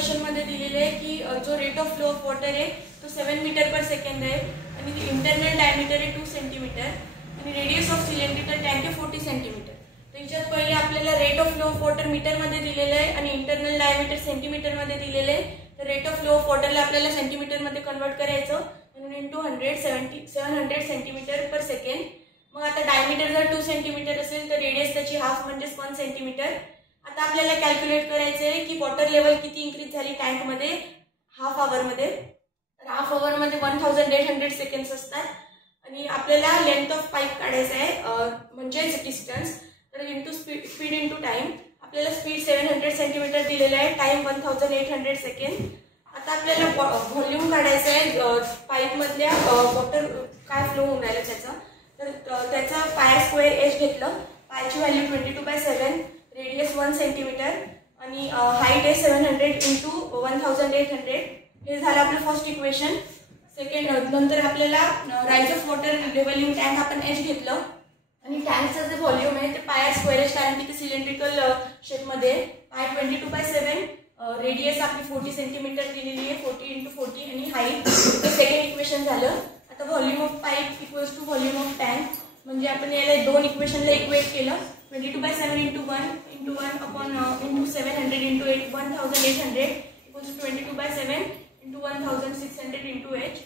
क्वेश्चनमध्ये दिलेले आहे की जो rate of flow of water आहे तो 7 मीटर पर सेकंड आहे आणि इंटरनल डायमीटर आहे 2 सेंटीमीटर आणि रेडियस ऑफ सिलेंड्रिकल टँक आहे 40 सेंटीमीटर. तर याच्यात पहिले आपल्याला rate of flow of water मीटरमध्ये दिलेलं आहे आणि इंटरनल डायमीटर सेंटीमीटरमध्ये दिलेलं आहे. तर रेट ऑफ फ्लो ऑफ वॉटरला आपल्याला सेंटीमीटरमध्ये कन्वर्ट करायचं म्हणून इंटू 700 सेंटीमीटर पर सेकंड. मग आता डायमीटर जर 2 सेंटीमीटर असेल तर रेडियस त्याची हाफ म्हणजे 1 सेंटीमीटर. आता आपल्याला कॅल्क्युलेट करायचं आहे की वॉटर लेवल किती इन्क्रीज झाली टँकमध्ये हाफ आवरमध्ये. तर हाफ आवरमध्ये 1800 सेकंड्स असतात आणि आपल्याला लेंथ ऑफ पाईप काढायचं आहे म्हणजेच डिस्टन्स. तर इंटू स्पीड इंटू टाइम. आपल्याला स्पीड 700 सेंटीमीटर दिलेलं आहे, टाइम 1800 सेकंड. आता आपल्याला व्हॉल्यूम काढायचं आहे पाईपमधल्या वॉटर काय फ्लो होऊन राहिलं त्याचा. तर त्याचा पाय स्क्वेअर एच घेतलं. पायची व्हॅल्यू 22/7, रेडियस 1 सेंटीमीटर आणि हाईट आहे 700 इंटू 1800. हे झालं आपलं फर्स्ट इक्वेशन. सेकंड नंतर आपल्याला rise of water level in tank आपण एच घेतलं आणि टँकचं जे व्हॉल्यूम आहे ते पाय स्क्वेअर एच कारण की ते सिलेंड्रिकल शेपमध्ये पाय 22/7, रेडियस आपली 40 सेंटीमीटर दिलेली आहे 40 इंटू 40 आणि हाईट. ते सेकंड इक्वेशन झालं. आता volume of pipe equals to volume of tank म्हणजे आपण याला दोन इक्वेशनला इक्वेट केलं. 22/7 into 1 upon into 700 into 1800 equals to 22/7 into 1600 into H.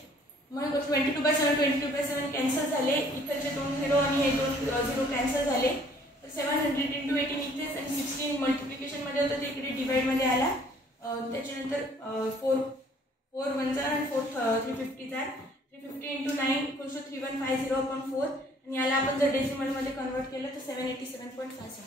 मग 22/7 कॅन्सल झाले. इकडचे 2 0 आणि हे 2 0 कॅन्सल झाले. तर 700 इंटू 18 इथेच आणि 16 मल्टिप्लिकेशनमध्ये होतं ते इकडे डिवाइडमध्ये आला. त्याच्यानंतर 4 1 आणि 4 350 350 इंटू 9 इक्वल्स टू 3150/4 आणि याला आपण जर डेसिमलमध्ये कन्वर्ट केलं तर 787.5